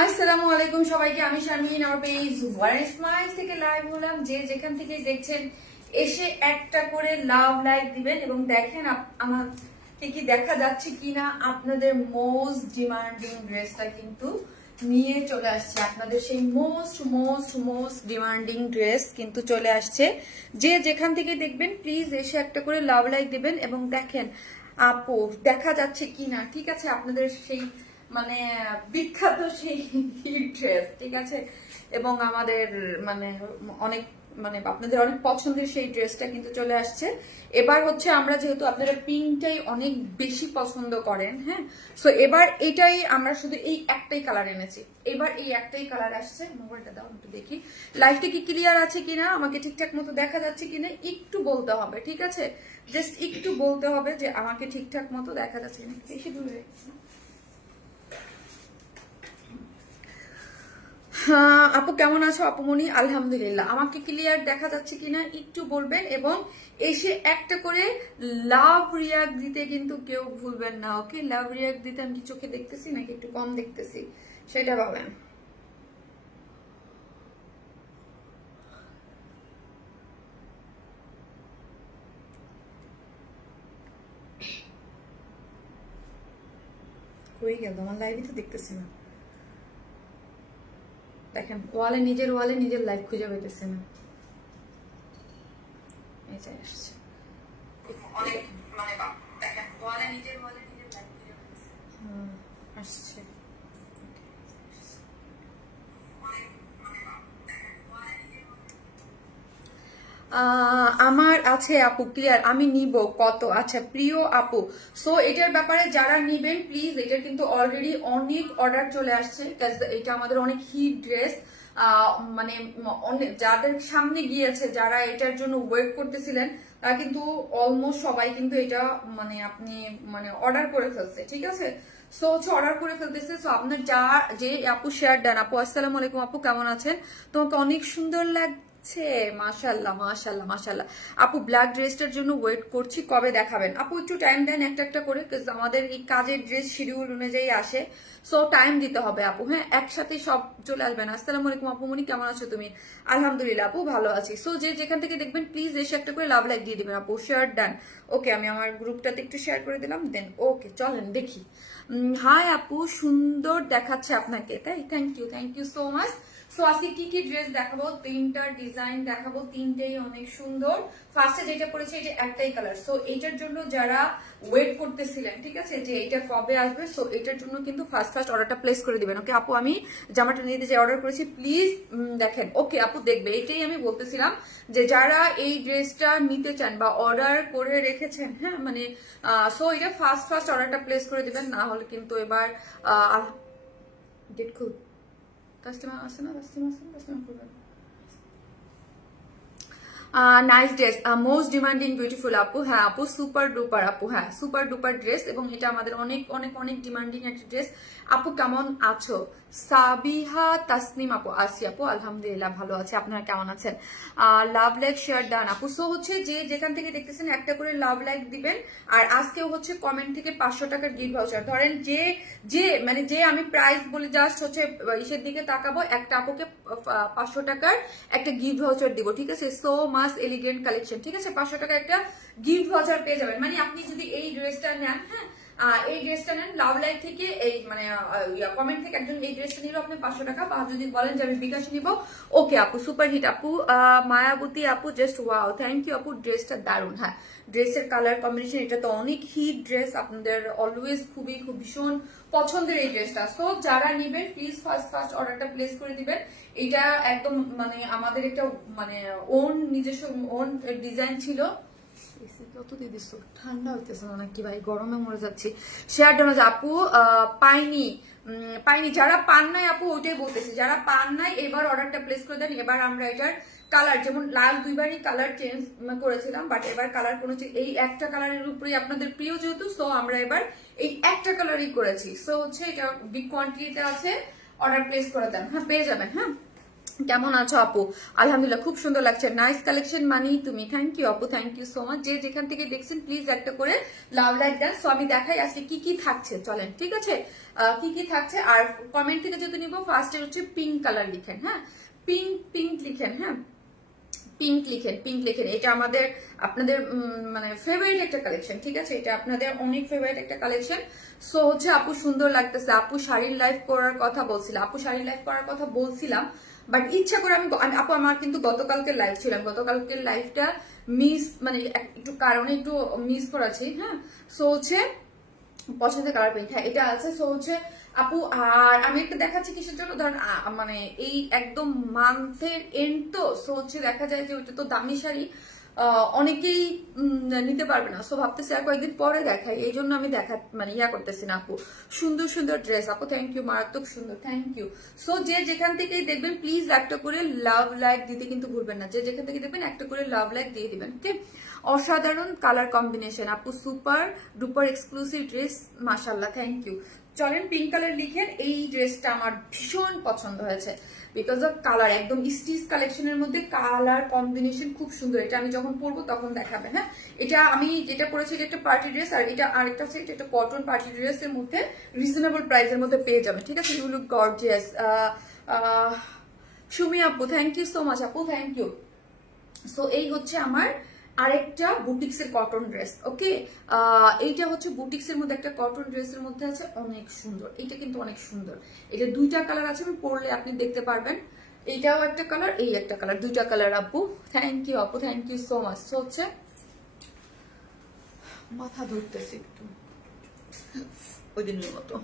আসসালামু আলাইকুম সবাইকে, আমি শারমিন আর পেজ ওয়ারেন স্মাইলস থেকে লাইভ হলাম। যে যেখান থেকে দেখছেন এসে একটা করে লাভ লাইক দিবেন এবং দেখেন আমার কি দেখা যাচ্ছে কিনা। আপনাদের মোস্ট ডিমান্ডিং ড্রেসটা কিন্তু নিয়ে চলে আসছে, আপনাদের সেই মোস্ট ডিমান্ডিং ড্রেস কিন্তু চলে আসছে। যে যেখান থেকে দেখবেন প্লিজ এসে একটা করে লাভ লাইক দিবেন এবং দেখেন আপু দেখা যাচ্ছে কিনা। ঠিক আছে, আপনাদের সেই মানে বিখ্যাত সেই ড্রেস, ঠিক আছে, এবং আমাদের মানে অনেক আপনাদের অনেক পছন্দের সেই ড্রেসটা কিন্তু চলে আসছে। এবার হচ্ছে আমরা যেহেতু আপনারা পিঙ্কটাই অনেক বেশি পছন্দ করেন, হ্যাঁ, সো এবার এটাই আমরা শুধু এই একটাই কালার এনেছি। এবার এই একটাই কালার আসছে। মোবাইলটা দাও একটু দেখি লাইভটা কি ক্লিয়ার আছে কিনা, আমাকে ঠিকঠাক মতো দেখা যাচ্ছে কিনা একটু বলতে হবে, ঠিক আছে, জাস্ট একটু বলতে হবে যে আমাকে ঠিকঠাক মতো দেখা যাচ্ছে কিনা। বেশি দূরে হ্যাঁ আপু কেমন আছো আপুমনি? আলহামদুলিল্লাহ। আমাকে ক্লিয়ার দেখা যাচ্ছে কিনা একটু বলবেন এবং এসে একটা করে লাভ রিয়াক্ট দিতে কিন্তু কেউ ভুলবেন না। ওকে, লাভ রিয়াক্ট দিতে আমি কি চোখে দেখতেছি নাকি একটু কম দেখতেছি সেটা পাবেন। হয়ে গেল, আমার লাইভই তো দেখতেছি না। দেখেন ওয়ালে নিজের লাইভ খুঁজে পেতেছে না। এই যে আসছে অনেক দেখেন ওয়ালে নিজের লাইভ খুঁজে পেতেছে। আসছে আমার আছে আপু ক্লিয়ার, আমি নিব কত? আচ্ছা প্রিয় আপু, সো এটার ব্যাপারে যারা নিবেন প্লিজ, এটার কিন্তু অলরেডি অনেক অর্ডার চলে আসছে। এটা আমাদের অনেক হিট ড্রেস, মানে যাদের সামনে গিয়েছে, যারা এটার জন্য ওয়েট করতেছিলেন তারা কিন্তু অলমোস্ট সবাই কিন্তু এটা আপনি অর্ডার করে ফেলছে, ঠিক আছে। সো হচ্ছে অর্ডার করে ফেলতেছে। সো আপনার যে আপু শেয়ার দেন, আপু আসসালামু আলাইকুম আপু কেমন আছেন? তোমাকে অনেক সুন্দর লাগছে, মাশাআল্লাহ মাশাআল্লাহ মাশাআল্লাহ। আপু ব্ল্যাক ড্রেসটার জন্য ওয়েট করছি, কবে দেখাবেন? আপু একটু টাইম দেন একটা একটা করে, আমাদের এই কাজের ড্রেস শিডিউল অনুযায়ী আসে, সো টাইম দিতে হবে আপু। হ্যাঁ, একসাথে সব চলে আসবেন। আসসালামু আলাইকুম আপু মনি কেমন আছো তুমি? আলহামদুলিল্লাহ আপু ভালো আছি। সো যে যেখান থেকে দেখবেন প্লিজ এসে একটা করে লাভ লাইক দিয়ে দিবেন আপু। Share done. ওকে, আমি আমার গ্রুপটাতে একটু শেয়ার করে দিলাম, দেন ওকে চলেন দেখি। হাই আপু, সুন্দর দেখাচ্ছে আপনাকে, তাই? Thank you so much. So আজকে কি কি ড্রেস দেখাবো? তিনটা ডিজাইন দেখাবো, তিনটেই অনেক সুন্দর। ফার্স্টে যেটা পড়েছে এটা একটাই কালার। সো এটার জন্য যারা ওয়েট করতেছিলেন, ঠিক আছে, যে এটা কবে আসবে, সো এটার জন্য কিন্তু ফার্স্ট অর্ডারটা প্লেস করে দিবেন। ওকে আপু, আমি জামাটা নিতে যে অর্ডার করেছি প্লিজ দেখেন। ওকে আপু দেখবে, এটাই আমি বলতেছিলাম যে যারা এই ড্রেসটা নিতে চান বা অর্ডার করে রেখেছেন, হ্যাঁ, সো এটা ফার্স্ট অর্ডারটা প্লেস করে দিবেন, না হলে কিন্তু এবার ডেট খুল কাস্টমার আছে না, কাস্টমার করবেন। Nice dress, most demanding beautiful আপু। হ্যাঁ আপু সুপার ডুপার আপু, হ্যাঁ সুপার ডুপার ড্রেস, এবং এটা আমাদের অনেক ডিমান্ডিং একটা ড্রেস। আপু কেমন আছো? সাবিহা তাসনিম আপু, আসি আপু আলহামদুলিল্লাহ ভালো আছে, আপনারা কেমন আছেন? লাভ লাইক শেয়ার ডান আপু। সো হচ্ছে যে যেখান থেকে দেখতেছেন একটা করে লাভ লাইক দিবেন। আর আজকেও হচ্ছে কমেন্ট থেকে 500 টাকার গিফট ভাউচার। ধরেন যে আমি প্রাইস বলে জাস্ট হচ্ছে ইসের দিকে তাকাবো, একটা আপুকে 500 টাকার একটা গিফট ভাউচার দিব, ঠিক আছে। সো মাস এলিগেন্ট কালেকশন, ঠিক আছে, 500 টাকা একটা গিফট ভাউচার পেয়ে যাবেন। আপনি যদি এই ড্রেসটা নেন, হ্যাঁ এই ড্রেসটা নেন লাভ লাইক থেকে, এই কমেন্ট থেকে একজন এই ড্রেসটা নিল, আপনি 500 টাকা, বা যদি বলেন যে আমি বিকাশ নিব, ওকে আপু সুপার হিট আপু। মায়াবতী আপু জাস্ট ওয়াও, থ্যাংক ইউ আপু, ড্রেসটা দারুণ। হ্যাঁ ড্রেসের কালার কম্বিনেশন, এটা তো অনেক হিট ড্রেস, আপনাদের অলওয়েজ খুব ভীষণ পছন্দের এই ড্রেসটা। সো যারা নিবেন প্লিজ ফার্স্ট অর্ডারটা প্লেস করে দিবেন। এটা একদম আমাদের একটা ওন নিজস্ব ওন ডিজাইন ছিল। ঠান্ডা হইতেছে না নাকি ভাই, গরমে মরে যাচ্ছি। শেয়ার ডান আপু পাইনি, যারা পান নাই আপু ওইটাই বলতেছি, যারা পান নাই এবার অর্ডারটা প্লেস করে দেন। এবার আমরা এটার কালার, যেমন লাল দুইবারই কালার চেঞ্জ করেছিলাম, বাট এবার কালার কোনো এই একটা কালারের উপরেই আপনাদের প্রিয় যেহেতু, সো আমরা এবার এই একটা কালারই করেছি। সো হচ্ছে এটা বিগ কোয়ান্টিটিতে আছে, অর্ডার প্লেস করে দেন, হ্যাঁ পেয়ে যাবেন। হ্যাঁ কেমন আছো আপু? আলহামদুলিল্লাহ, খুব সুন্দর লাগছে। নাইস কালেকশন মানেই তুমি। থ্যাংক ইউ আপু, থ্যাংক ইউ সো মাচ। যে যেখান থেকে দেখছেন প্লিজ একটা করে লাভ লাইক দেন। সো আমি দেখাই আজকে কি কি থাকছে, চলেন। ঠিক আছে, কি কি থাকছে। আর কমেন্ট থেকে যেহেতু নিবো, ফার্স্টে হচ্ছে পিঙ্ক কালার লিখেন। হ্যাঁ, পিঙ্ক লিখেন। হ্যাঁ, পিঙ্ক লিখেন। এটা আমাদের আপনাদের মানে ফেভারিট একটা কালেকশন। ঠিক আছে, এটা আপনাদের অনেক ফেভারিট একটা কালেকশন। সো হচ্ছে আপু সুন্দর লাগতেছে। আপু শাড়ির লাইভ করার কথা বলছিলাম, বাট ইচ্ছা করে আমি আপু আমার কিন্তু গতকালকে লাইভ ছিলাম, গতকালকের লাইভটা মিস মানে একটু কারণে একটু মিস করেছি। হ্যাঁ, সো হচ্ছে পছন্দের কালার পিঙ্ক। হ্যাঁ, এটা আছে। সো হচ্ছে আপু, আর আমি একটা দেখাচ্ছি কিসের জন্য, ধরেন মানে এই একদম মান্থের এন্ড তো, সো হচ্ছে দেখা যায় যে ওইটা তো দামি শাড়ি, অনেকেই নিতে পারবে না। সো ভাবতেছি আর কয়েকদিন পরে দেখাই, এই জন্য আমি মানে ইয়া করতেছি না আপু। সুন্দর সুন্দর ড্রেস আপু, থ্যাংক ইউ, মারাত্মক সুন্দর, থ্যাংক ইউ। সো যে যেখান থেকে দেখবেন প্লিজ একটা করে লাভ লাইক দিতে কিন্তু ভুলবেন না। যে যেখান থেকে দেখবেন একটা করে লাভ লাইক দিয়ে দিবেন। ওকে, অসাধারণ কালার কম্বিনেশন আপু, সুপার ডুপার এক্সক্লুসিভ ড্রেস, মাশাআল্লাহ, থ্যাংক ইউ। চলেন পিঙ্ক কালার লিখেন। এই ড্রেসটা আমার ভীষণ পছন্দ হয়েছে বিকজ অফ কালার, একদম স্টিচ কালেকশনের মধ্যে কালার কম্বিনেশন খুব সুন্দর। এটা আমি যখন পরবো তখন দেখাবে। হ্যাঁ, এটা আমি যেটা পরেছি এটা একটা পার্টি ড্রেস, আর এটা আরেকটা হচ্ছে এটা একটা কটন পার্টি ড্রেসের মধ্যে রিজনেবল প্রাইসের মধ্যে পেয়ে যাবেন। ঠিক আছে, ইউ লুক গর্জিয়াস। সুমি আপু, থ্যাংক ইউ সো মাচ আপু, থ্যাংক ইউ। সো এই হচ্ছে আমার আরেকটা বুটিক্সের কটন ড্রেস। ওকে, এইটা হচ্ছে বুটিক্সের মধ্যে একটা কটন ড্রেসের মধ্যে আছে, অনেক সুন্দর। এইটা কিন্তু অনেক সুন্দর। এটা দুইটা কালার আছে, আমি পরলে আপনি দেখতে পারবেন। এইটাও একটা কালার, এই একটা কালার, দুইটা কালার আপু। থ্যাংক ইউ আপু, থ্যাংক ইউ সো মাচ। হচ্ছে মাথা ধরতেছে একটু ওই দিনের মতো।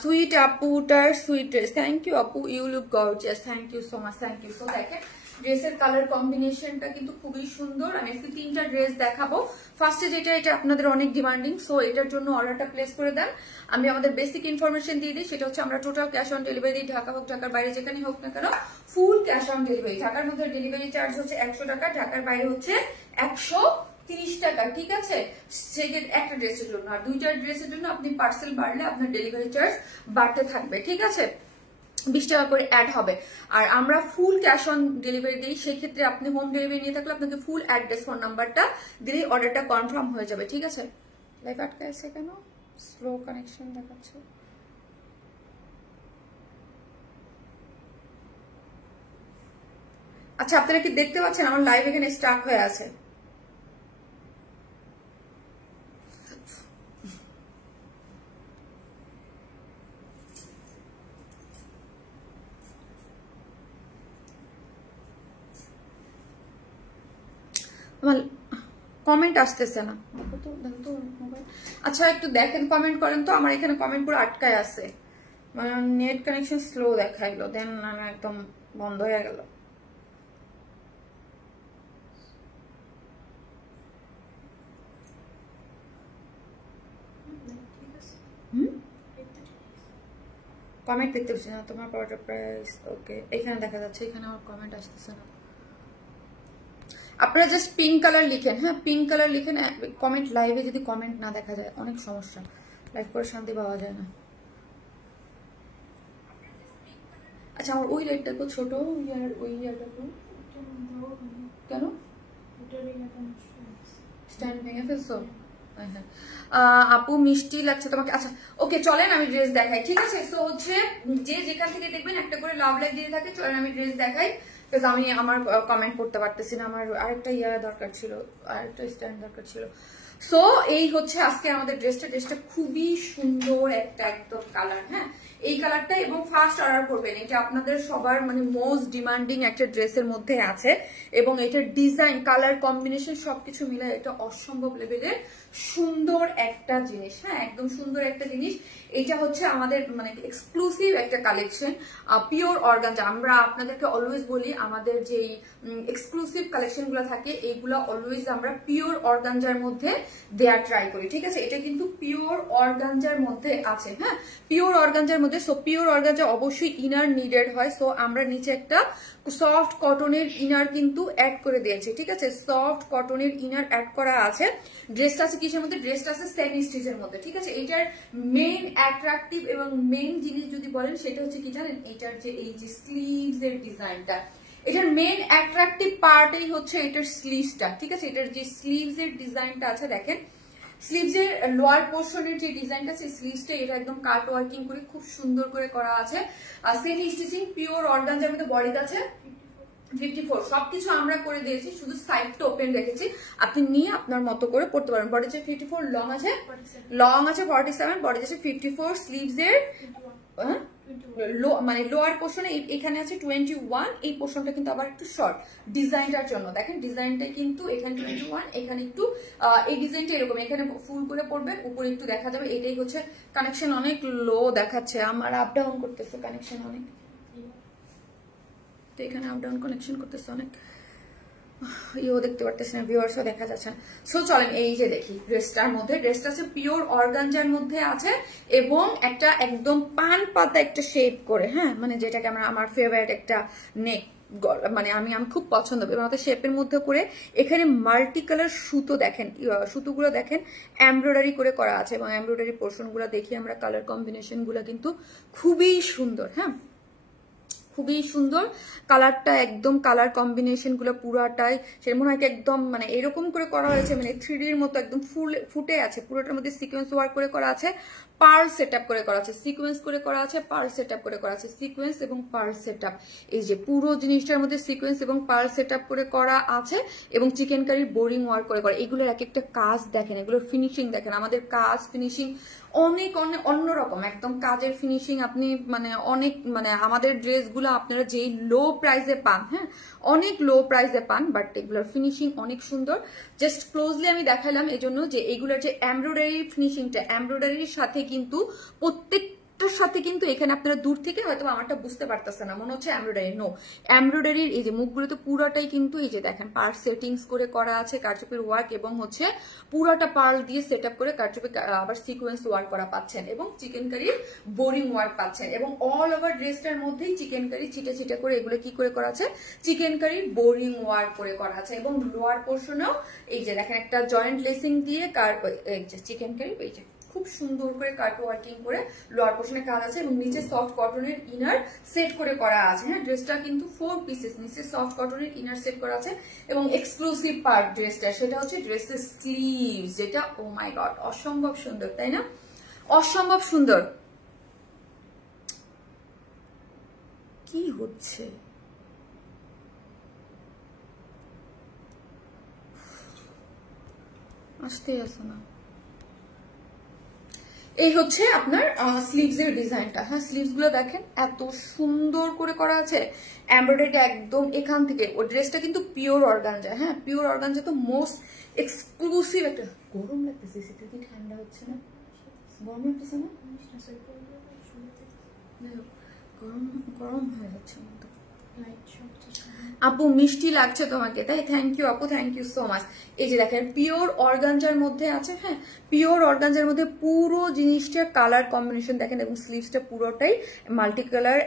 সুইট আপুটার সুইট ড্রেস, থ্যাংক ইউ আপু, you look gorgeous, thank you so much, thank you. So দেখেন ড্রেসের কালার কম্বিনেশনটা কিন্তু খুবই সুন্দর। আমি আজকে তিনটা ড্রেস দেখাবো। ফার্স্টে যেটা, এটা আপনাদের অনেক ডিমান্ডিং, সো এটার জন্য অর্ডারটা প্লেস করে দেন। আমি আমাদের বেসিক ইনফরমেশন দিয়ে দিই, সেটা হচ্ছে আমরা total cash on delivery, Dhaka হোক ঢাকার বাইরে যেখানে হোক না কেন, ফুল ক্যাশ অন ডেলিভারি। ঢাকার মধ্যে ডেলিভারি চার্জ হচ্ছে 100 টাকা, ঢাকার বাইরে হচ্ছে 130 টাকা। ঠিক আছে, সেক্ষেত্রে একটা ড্রেসের জন্য। আর দুইটা ড্রেসের জন্য আপনি পার্সেল বাড়লে আপনার ডেলিভারি চার্জ বাড়তে থাকবে। ঠিক আছে, 20 টাকা করে অ্যাড হবে। আর আমরা ফুল ক্যাশ অন ডেলিভারি দিই, সেই ক্ষেত্রে আপনি হোম ডেলিভারি নিয়ে থাকলে আপনাকে ফুল অ্যাড্রেস, ফোন নাম্বারটা দিলেই অর্ডারটা কনফার্ম হয়ে যাবে। ঠিক আছে, লাইভ আটকে আছে কেন? স্লো কানেকশন দেখাচ্ছে। আচ্ছা, আপনারা কি দেখতে পাচ্ছেন আমার লাইভ এখানে স্টাক হয়ে আছে? কমেন্ট আসতেছে না। আচ্ছা একটু দেখেন, কমেন্ট করেন তো। আমার এখানে কমেন্ট পুরো আটকায় আছে, মানে নেট কানেকশন স্লো দেখাইলো, দেন আমি একদম বন্ধ হয়ে গেল। কমেন্ট দেখতে পাচ্ছি না তোমার প্রোডাক্ট প্রাইস। ওকে, এখানে দেখা যাচ্ছে, এখানে আমার কমেন্ট আসতেছে না। আপনারা জাস্ট পিঙ্ক কালার লিখেন। হ্যাঁ, পিঙ্ক কালার লিখেন। কমেন্ট, লাইভে যদি কমেন্ট না দেখা যায় অনেক সমস্যা, লাইভ করে শান্তি পাওয়া যায় না। আচ্ছা, আমার ওই লাইটটা তো ছোট, ওই ইয়ারটা তো কেন স্ট্যান্ড ভেঙে ফেলছো? আপু মিষ্টি লাগছে তোমাকে। আচ্ছা ওকে, চলেন আমি ড্রেস দেখাই। ঠিক আছে, সো হচ্ছে যে যেখান থেকে দেখবেন একটা করে লাভ লাইক দিয়ে থাকে। চলেন আমি ড্রেস দেখাই, আমি আমার কমেন্ট করতে পারতেছি না, আমার আরেকটা ইয়া দরকার ছিল, আরেকটা স্ট্যান্ড দরকার ছিল। সো এই হচ্ছে আজকে আমাদের ড্রেসটা খুবই সুন্দর একটা একদম কালার। হ্যাঁ, এই কালারটা, এবং ফার্স্ট অর্ডার করবেন। এটা আপনাদের সবার মানে মোস্ট ডিমান্ডিং একটা ড্রেসের মধ্যে আছে, এবং এটার ডিজাইন, কালার কম্বিনেশন সবকিছু মিলে এটা অসম্ভব লেভেলের সুন্দর একটা জিনিস। হ্যাঁ, একদম সুন্দর একটা জিনিস। এটা হচ্ছে আমাদের মানে এক্সক্লুসিভ একটা কালেকশন, পিওর অর্গানজা। আমরা আপনাদেরকে অলওয়েজ বলি, আমাদের যেই এক্সক্লুসিভ কালেকশন গুলো থাকে এইগুলো অলওয়েজ আমরা পিওর অর্গানজার মধ্যে দেয়া ট্রাই করি। ঠিক আছে, এটা কিন্তু পিওর অর্গানজার মধ্যে আছে। হ্যাঁ, পিওর অর্গানজার মধ্যে। সো পিওর অর্গানজা অবশ্যই ইনার নিডেড হয়। সো আমরা নিচে একটা সফট কটনের ইনার কিন্তু অ্যাড করে দিয়েছি। ঠিক আছে, সফট কটনের ইনার অ্যাড করা আছে। ড্রেসটা আছে কিসের মধ্যে? ড্রেসটা আছে সেমি স্টিচের মধ্যে, ঠিক আছে। এটার মেইন অ্যাট্রাকটিভ এবং মেইন জিনিস যদি বলেন সেটা হচ্ছে কি জানেন, এটার যে এই যে স্লিভস এর ডিজাইনটা, এটার মেইন অ্যাট্রাকটিভ পার্টই হচ্ছে এটার স্লিভসটা, ঠিক আছে। এটার যে স্লিভস এর ডিজাইনটা আছে দেখেন, স্লিভস এর লোয়ার পোর্শনের যে ডিজাইনটা সেই স্লিভসটা এটা একদম কাট ওয়ার্কিং করে খুব সুন্দর করে করা আছে। আর সেমি স্টিচিং পিওর অর্গানজার মধ্যে বডিতে আছে 54, সবকিছু আমরা করে দিয়েছি, শুধু সাইডটা ওপেন রেখেছি, আপনি নিয়ে আপনার মতো করে পড়তে পারবেন। বডি আছে 54, লং আছে 47, বডি আছে 54, স্লিভস এর মানে লোয়ার পোর্শনে এখানে আছে 21, এই পোর্শনটা কিন্তু আবার একটু শর্ট ডিজাইনটার জন্য। দেখেন ডিজাইনটা কিন্তু এখানে 21, এখানে একটু এই ডিজাইনটা এরকম, এখানে ফুল করে পড়বেন, উপরে একটু দেখা যাবে। এটাই হচ্ছে কানেকশন অনেক লো দেখাচ্ছে আমার, আপ ডাউন করতেছে কানেকশন অনেক, তো এখানে আপ ডাউন কানেকশন করতেছে অনেক, ইও দেখতে পারতেছে না, ভিউয়ার্সও দেখা যাচ্ছে না। সো চলেন এই যে দেখি ড্রেসটার মধ্যে, ড্রেসটা আছে পিওর অর্গানজার মধ্যে আছে এবং একটা একদম পান পাতা একটা শেপ করে, হ্যাঁ মানে যেটাকে আমার ফেভারিট একটা নেক, মানে আমি খুব পছন্দ করি এবং শেপের মধ্যে করে এখানে মাল্টি কালার সুতো দেখেন, সুতোগুলো দেখেন এমব্রয়ডারি করে করা আছে এবং এমব্রয়ডারি পোর্শন গুলো দেখি আমরা, কালার কম্বিনেশন গুলো কিন্তু খুবই সুন্দর, হ্যাঁ খুবই সুন্দর। কালারটা একদম কালার কম্বিনেশন গুলো পুরাটাই সে মনে হয় একদম মানে এরকম করে করা হয়েছে, মানে 3D এর মতো একদম ফুটে আছে, পুরোটার মধ্যে সিকোয়েন্স ওয়ার্ক করে করা আছে, পার্ল সেটআপ করে করা আছে, সিকোয়েন্স করে করা আছে, পার্ল সেটআপ করে করা আছে, সিকোয়েন্স এবং পার্ল সেটআপ, এই যে পুরো জিনিসটার মধ্যে সিকোয়েন্স এবং পার্ল সেটআপ করে করা আছে এবং চিকেন কারির বোরিং ওয়ার্ক করে করা। এগুলোর এক একটা কাজ দেখেন, এগুলোর ফিনিশিং দেখেন, আমাদের কাজ ফিনিশিং অনেক অনেক অন্যরকম, একদম কাজের ফিনিশিং আপনি মানে অনেক, মানে আমাদের ড্রেসগুলো আপনারা যেই লো প্রাইসে পান, হ্যাঁ অনেক লো প্রাইসে পান, বাট এগুলোর ফিনিশিং অনেক সুন্দর। জাস্ট ক্লোজলি আমি দেখালাম এই জন্য যে এগুলোর যে এমব্রয়ডারি ফিনিশিংটা, এমব্রয়ডারির সাথে কিন্তু প্রত্যেকটার সাথে কিন্তু এখানে আপনারা দূর থেকে হয়তো আমারটা বুঝতে পারতেছেন না, মনে হচ্ছে এমব্রয়ডারি, নো এমব্রয়ডারির এই যে মুখগুলোতে পুরোটাই কিন্তু এই যে দেখেন পার্ল সেটিংস করে করা আছে, কারচুপির ওয়ার্ক এবং হচ্ছে পুরাটা পার্ল দিয়ে সেট আপ করে কারচুপি আবার সিকোয়েন্স ওয়ার্ক করা পাচ্ছেন এবং চিকেন কারির বোরিং ওয়ার্ক পাচ্ছেন এবং অল ওভার ড্রেসটার মধ্যেই চিকেন কারি ছিটে ছিটে করে এগুলো কি করে করা আছে, চিকেন কারির বোরিং ওয়ার্ক করে করা আছে এবং লোয়ার পোর্শনেও এই যে দেখেন একটা জয়েন্ট লেসিং দিয়ে চিকেন কারি এই যে খুব সুন্দর করে কাট ওয়ার্কিং করে লোয়ার পোর্শনে কাজ আছে এবং নিচে সফট কটনের ইনার সেট করে করা আছে, হ্যাঁ ড্রেসটা কিন্তু 4 পিসেস, নিচে সফট কটনের ইনার সেট করা আছে এবং এক্সক্লুসিভ পার্ট ড্রেসটা সেটা হচ্ছে ড্রেসের স্লিভস, যেটা ও মাই গড অসম্ভব সুন্দর, তাই না অসম্ভব সুন্দর। কি হচ্ছে আসতেই আসে না। এই হচ্ছে আপনার স্লিভস এর ডিজাইনটা, হ্যাঁ স্লিভস গুলো দেখেন এত সুন্দর করে করা আছে, এমব্রয়ডারিটা একদম এখান থেকে, ও ড্রেসটা কিন্তু পিওর অর্গানজা, হ্যাঁ পিওর অর্গানজা তো মোস্ট এক্সক্লুসিভ একটা। গরম লাগতেছে, সেটা কি ঠান্ডা হচ্ছে না, গরম লাগতেছে না, গরম গরম হয়ে যাচ্ছে মতো। আপু মিষ্টি লাগছে তোমাকে, তাই থ্যাংক ইউ আপু, থ্যাংক ইউ সো মাচ। এই যে দেখেন পিওর অর্গানজার মধ্যে আছে, হ্যাঁ পিওর অর্গানজার মধ্যে পুরো জিনিসটা কালার কম্বিনেশন দেখেন এবং স্লিভসটা পুরোটাই মাল্টি কালার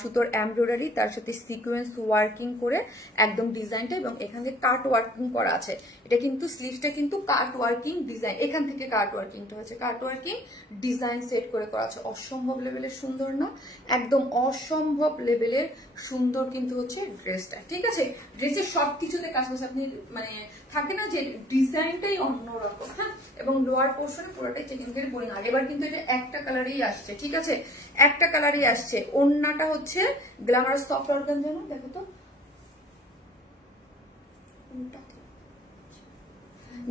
সুতোর এমব্রয়ডারি, তার সাথে সিকোয়েন্স ওয়ার্কিং করে একদম ডিজাইনটা এবং এখান থেকে কাট ওয়ার্কিং করা আছে। এটা কিন্তু স্লিভসটা কিন্তু কাট ওয়ার্কিং ডিজাইন, এখান থেকে কাট ওয়ার্কিংটা হচ্ছে কাট ওয়ার্কিং ডিজাইন সেট করে করা আছে, অসম্ভব লেভেলের সুন্দর না, একদম অসম্ভব লেভেলের সুন্দর কিন্তু হচ্ছে ড্রেসটা, ঠিক আছে। ড্রেসের সবকিছুতে কাজ করছে, আপনি মানে থাকে না যে ডিজাইনটাই অন্যরকম, হ্যাঁ এবং লোয়ার পোর্শনে পুরোটাই চিকেন কারি বোরিং। আগেবার কিন্তু এটা একটা কালারেই আসছে, ঠিক আছে একটা কালারই আসছে। ওড়নাটা হচ্ছে গ্ল্যামারাস সফট অর্গানজা, দেখো তো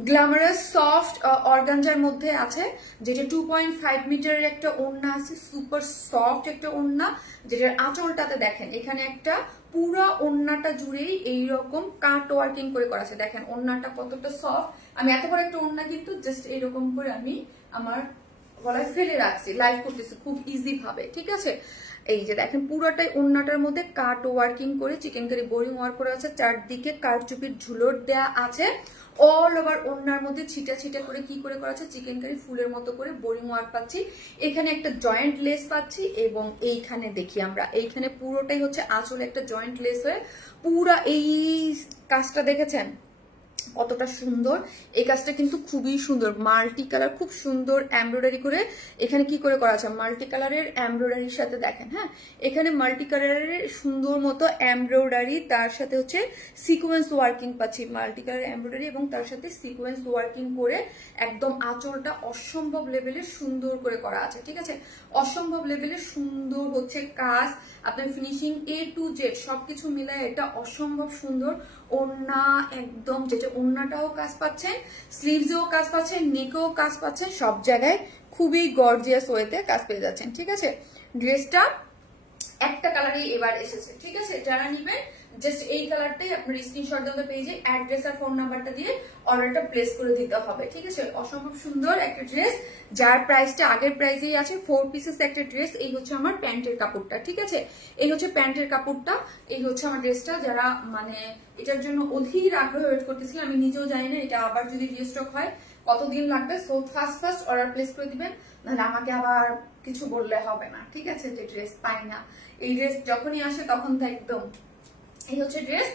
গ্ল্যামারাস সফট অর্গানজার মধ্যে আছে, যেটা 2.5 মিটারের একটা ওড়না আছে, সুপার সফট একটা ওড়না, যেটার আঁচলটাতে দেখেন এখানে একটা পুরা ওড়নাটা জুড়েই এইরকম কাট ওয়ার্কিং করে করা আছে। দেখেন ওড়নাটা কতটা সফট, আমি এত বড় একটা ওড়না কিন্তু জাস্ট এরকম করে আমি আমার গলায় ফেলে রাখছি, লাইভ করতেছি খুব ইজি ভাবে, ঠিক আছে। এই যে দেখেন পুরোটাই ওড়নাটার মধ্যে কাট ওয়ার্কিং করে চিকেন কারি বোরিং ওয়ার্ক করা আছে, চারদিকে কারচুপির ঝুলট দেয়া আছে, অল ওভার ওড়নার মধ্যে ছিটা ছিটা করে কি করে করা আছে, চিকেন কারি ফুলের মতো করে বোরিং ওয়ার্ক পাচ্ছি, এখানে একটা জয়েন্ট লেস পাচ্ছি এবং এইখানে দেখি আমরা এইখানে পুরোটাই হচ্ছে আঁচলে একটা জয়েন্ট লেস হয়ে পুরা এই কাজটা দেখেছেন কতটা সুন্দর এই কাজটা কিন্তু খুবই সুন্দর মাল্টি কালার খুব সুন্দর এমব্রয়ডারি করে এখানে কি করে করা আছে মাল্টি কালারের এমব্রয়ডারির সাথে দেখেন হ্যাঁ এখানে মাল্টি কালারের সুন্দর মতো এমব্রয়ডারি তার সাথে হচ্ছে সিকোয়েন্স ওয়ার্কিং পাচ্ছি মাল্টি কালার এমব্রয়ডারি এবং তার সাথে সিকোয়েন্স ওয়ার্কিং করে একদম আঁচলটা অসম্ভব লেভেলের সুন্দর করে করা আছে ঠিক আছে অসম্ভব লেভেলের সুন্দর হচ্ছে কাজ আপনার ফিনিশিং A to Z সবকিছু মিলায় এটা অসম্ভব সুন্দর ওড়না একদম যেটা ওড়নাটাও কাজ পাচ্ছেন স্লিভসেও কাজ পাচ্ছেন নেকেও কাজ পাচ্ছেন সব জায়গায় খুবই গর্জিয়াস ওয়েতে কাজ পেয়ে যাচ্ছেন ঠিক আছে ড্রেসটা একটা কালারই এবার এসেছে ঠিক আছে যারা নিবেন জাস্ট এই কালারটাই আপনার স্ক্রিনশট দেওয়া পেজে অ্যাড্রেস আর ফোন নাম্বারটা দিয়ে অর্ডারটা প্লেস করে দিতে হবে ঠিক আছে অসম্ভব সুন্দর একটা ড্রেস যার প্রাইসটা আগের প্রাইসেই আছে 4 পিসেস একটা ড্রেস এই হচ্ছে আমার প্যান্টের কাপড়টা ঠিক আছে এই হচ্ছে প্যান্টের কাপড়টা এই হচ্ছে আমার ড্রেসটা যারা মানে এটার জন্য অধীর আগ্রহে ওয়েট করতেছিলাম আমি নিজেও জানি না এটা আবার যদি রিস্টক হয় কতদিন লাগবে সো ফার্স্ট অর্ডার প্লেস করে দিবেন নাহলে আমাকে আবার কিছু বললে হবে না ঠিক আছে যে ড্রেস পাই না এই ড্রেস যখনই আসে তখন তো একদম এই হচ্ছে ড্রেস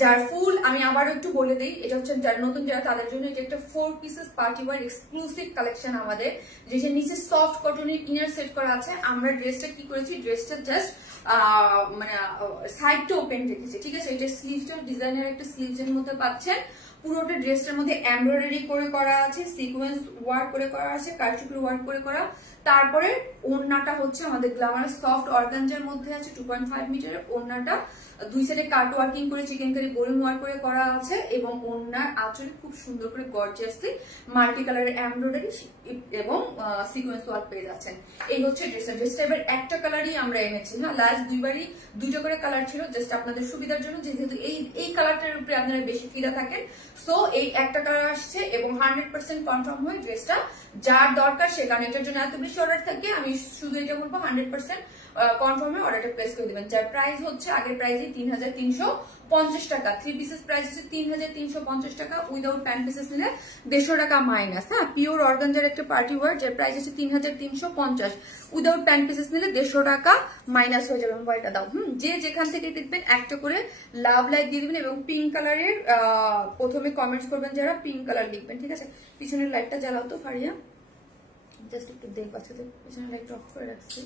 যার ফুল আমি আবারও একটু বলে দিই এটা হচ্ছে যারা নতুন যারা তাদের জন্য এটা একটা 4 pieces party wear exclusive collection আমাদের যেটা নিচে সফট কটনের ইনার সেট করা আছে আমরা ড্রেসটা কি করেছি ড্রেসটা জাস্ট মানে সাইডটা ওপেন রেখেছি ঠিক আছে এটা স্লিভসটা ডিজাইনের একটা স্লিভসের মধ্যে পাচ্ছেন পুরোটা ড্রেসটার মধ্যে এমব্রয়ডারি করে করা আছে সিকোয়েন্স ওয়ার্ক করে করা আছে কারচুপি ওয়ার্ক করে করা তারপরে ওড়নাটা হচ্ছে আমাদের গ্ল্যামারাস সফট অর্গানজার মধ্যে আছে 2.5 মিটারের ওড়নাটা দুই সাইডে কাট ওয়ার্কিং করে চিকেন কারি বোরিং ওয়ার্ক করে করা আছে এবং ওড়নার আঁচলে খুব সুন্দর করে গর্জিয়াসলি মাল্টি কালারের এমব্রয়ডারি এবং সিকোয়েন্স ওয়ার্ক পেয়ে যাচ্ছেন এই হচ্ছে ড্রেসটা এবার একটা কালারই আমরা এনেছি হ্যাঁ লাস্ট দুইবারই দুইটা করে কালার ছিল জাস্ট আপনাদের সুবিধার জন্য যেহেতু এই কালারটার উপরে আপনারা বেশি ফিদা থাকেন সো এই একটা কালার আসছে এবং 100% কনফার্ম হয়ে ড্রেসটা যার দরকার সে কারণ এটার জন্য এত বেশি অর্ডার থাকে আমি শুধু এটা বলবো 100% কনফার্মে অর্ডারটা প্লেস করে দিবেন যার প্রাইস হচ্ছে আগের প্রাইসই 3350 টাকা 3 পিসেস প্রাইস হচ্ছে 3350 টাকা উইদাউট প্যান্ট পিসেস নিলে 150 টাকা মাইনাস হ্যাঁ পিওর অর্গানজার একটা পার্টি ওয়্যার যার প্রাইস হচ্ছে 3350 উইদাউট প্যান্ট পিসেস নিলে 150 টাকা মাইনাস হয়ে যাবে মোবাইলটা দাও যে যেখান থেকে দেখবেন একটা করে লাভ লাইক দিয়ে দিবেন এবং পিঙ্ক কালারের প্রথমে কমেন্টস করবেন যারা পিঙ্ক কালার লিখবেন ঠিক আছে পিছনের লাইটটা জ্বালাও তো ফারিয়া জাস্ট একটু দেখবা পিছনের লাইটটা অফ করে রাখছি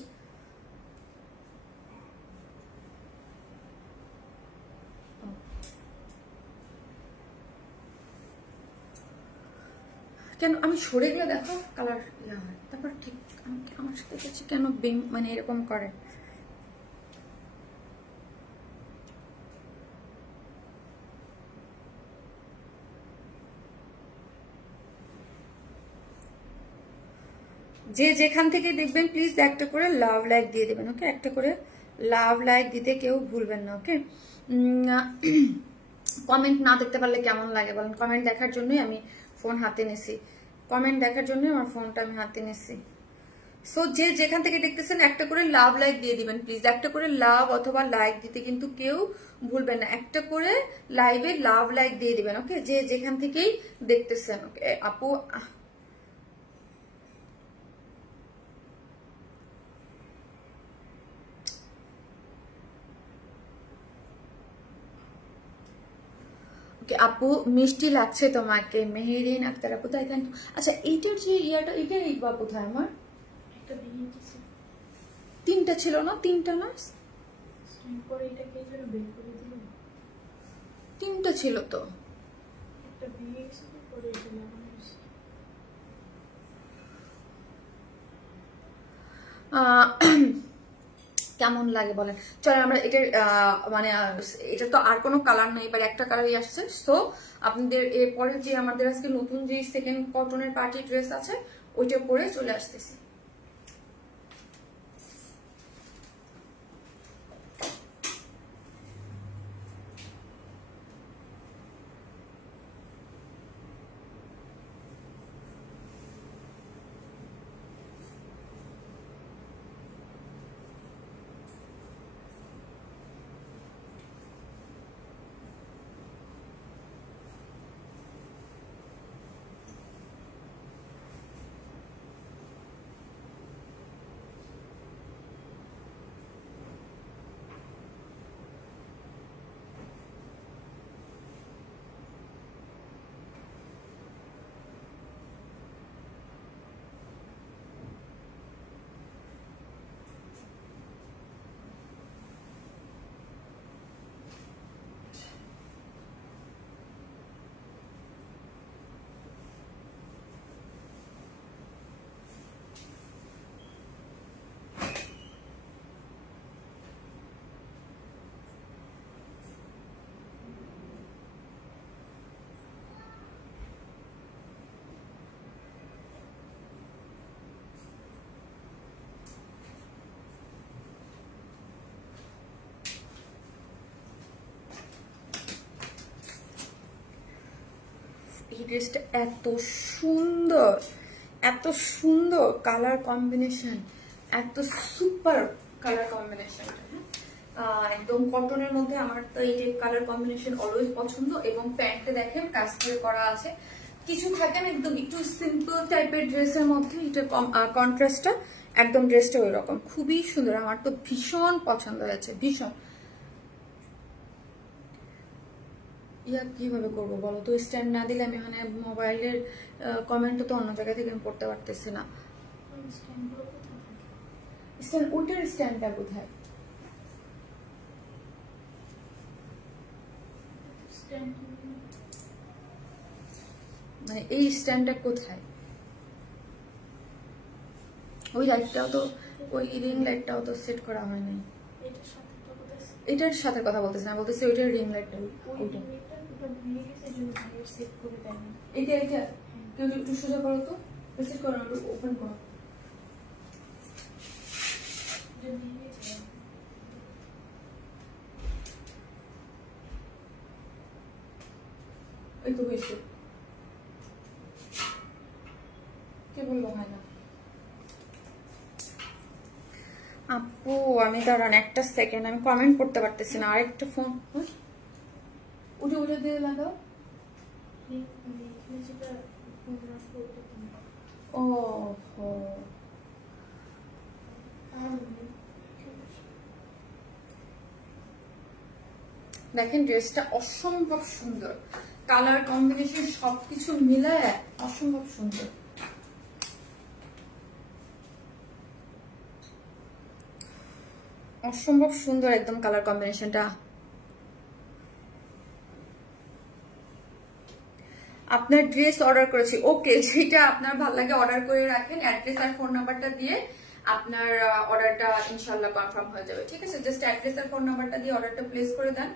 কেন আমি সরে গেলে দেখো কালার ইয়া হয় তারপর ঠিক আমার সাথে কাছে কেন মানে এরকম করে যে যেখান থেকে দেখবেন প্লিজ একটা করে লাভ লাইক দিয়ে দেবেন ওকে একটা করে লাভ লাইক দিতে কেউ ভুলবেন না ওকে কমেন্ট না দেখতে পারলে কেমন লাগে বলেন কমেন্ট দেখার জন্যই আমি ফোন হাতে নিছি কমেন্ট দেখার জন্য আমার ফোনটা আমি হাতে নিছি সো যে যেখান থেকে দেখতেছেন একটা করে লাভ লাইক দিয়ে দিবেন প্লিজ একটা করে লাভ অথবা লাইক দিতে কিন্তু কেউ ভুলবেন না একটা করে লাইভে লাভ লাইক দিয়ে দিবেন ওকে যে যেখান থেকেই দেখতেছেন ওকে আপু আপু মিষ্টি লাগছে তোমাকে মেহেরিন আক্তার আপু তাই থ্যাংক ইউ আচ্ছা এইটার যে ইয়াটা এটার এই বা কোথায় আমার একটা তিনটা ছিল না তিনটা না তিনটা ছিল তো কেমন লাগে বলেন চলেন আমরা এটার মানে এটা তো আর কোনো কালার নাই এবার একটা কালারই আসছে সো আপনাদের এরপরে যে আমাদের আজকে নতুন যে সেকেন্ড কটনের পার্টি ড্রেস আছে ওইটা পরে চলে আসতেছি ড্রেসটা এত সুন্দর, এত সুন্দর কালার কম্বিনেশন, এত সুপার কালার কম্বিনেশন। একদম কটনের মধ্যে আমার তো এই কালার কম্বিনেশন অলওয়েজ পছন্দ। এবং প্যান্টে দেখেন কাজ করা আছে, কিছু থাকে না একদম একটু সিম্পল টাইপের ড্রেসের মধ্যে, এটা কন্ট্রাস্টটা একদম ড্রেসটা ওই রকম, খুবই সুন্দর, আমার তো ভীষণ পছন্দ হয়েছে, ভীষণ। ইয়া কিভাবে করবো বলো তো, স্ট্যান্ড না দিলে আমি এখানে মোবাইলের কমেন্টও তো অন্য জায়গা থেকে আমি পড়তে পারতেছি না। স্ট্যান্ড, ওইটার স্ট্যান্ডটা কোথায়? মানে এই স্ট্যান্ডটা কোথায়? ওই লাইটটাও তো, ওই রিং লাইটটাও তো সেট করা হয় নাই। এটার সাথে কথা বলতেছি না, বলতেছি ওইটার রিং লাইটটা, ওইটা এটা এটা কেউ একটু সোজা করো তো, সেট করো, একটু ওপেন করো। এই তো হয়েছে, কে বললো হয় না? আপু আমি দাঁড়ান একটা সেকেন্ড, আমি কমেন্ট করতে পারতেছি না, আরেকটা ফোন উঠে উঠে দিয়ে লাগাও। ও দেখেন ড্রেসটা অসম্ভব সুন্দর, কালার কম্বিনেশন সবকিছু মিলায় অসম্ভব সুন্দর। অসম্ভব সুন্দর একদম কালার কম্বিনেশনটা। আপনার ড্রেস অর্ডার করেছি, ওকে, যেটা আপনার ভালো লাগে অর্ডার করে রাখেন, অ্যাড্রেস আর ফোন নাম্বারটা দিয়ে আপনার অর্ডারটা ইনশাল্লাহ কনফার্ম হয়ে যাবে, ঠিক আছে? জাস্ট অ্যাড্রেস আর ফোন নাম্বারটা দিয়ে অর্ডারটা প্লেস করে দেন।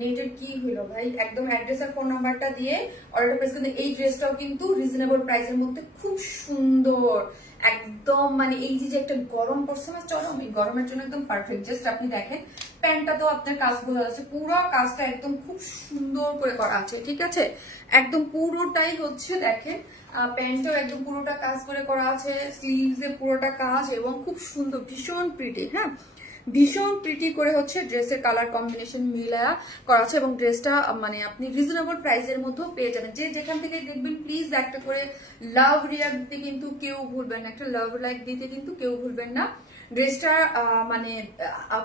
নেটের কি হইলো ভাই, একদম অ্যাড্রেস আর ফোন নাম্বারটা দিয়ে অর্ডারটা প্লেস করে দেন। এই ড্রেসটাও কিন্তু রিজনেবল প্রাইসের মধ্যে খুব সুন্দর, একদম মানে এই যে একটা গরম পড়ছে না চরম, এই গরমের জন্য একদম পারফেক্ট। জাস্ট আপনি দেখেন প্যান্টটাতেও আপনার কাজ বোঝা যাচ্ছে, পুরো কাজটা একদম খুব সুন্দর করে করা আছে, ঠিক আছে? একদম পুরোটাই হচ্ছে দেখেন, প্যান্টটাও একদম পুরোটা কাজ করে করা আছে, স্লিভসে পুরোটা কাজ এবং খুব সুন্দর, ভীষণ প্রিটি। হ্যাঁ, ভীষণ প্রিটি করে হচ্ছে ড্রেসের কালার কম্বিনেশন মিলায়া করা আছে এবং ড্রেসটা মানে আপনি রিজনেবল প্রাইসের মধ্যেও পেয়ে যাবেন। যে যেখান থেকে দেখবেন প্লিজ একটা করে লাভ রিয়াক্ট দিতে কিন্তু কেউ ভুলবেন না, একটা লাভ লাইক দিতে কিন্তু কেউ ভুলবেন না। ড্রেসটার মানে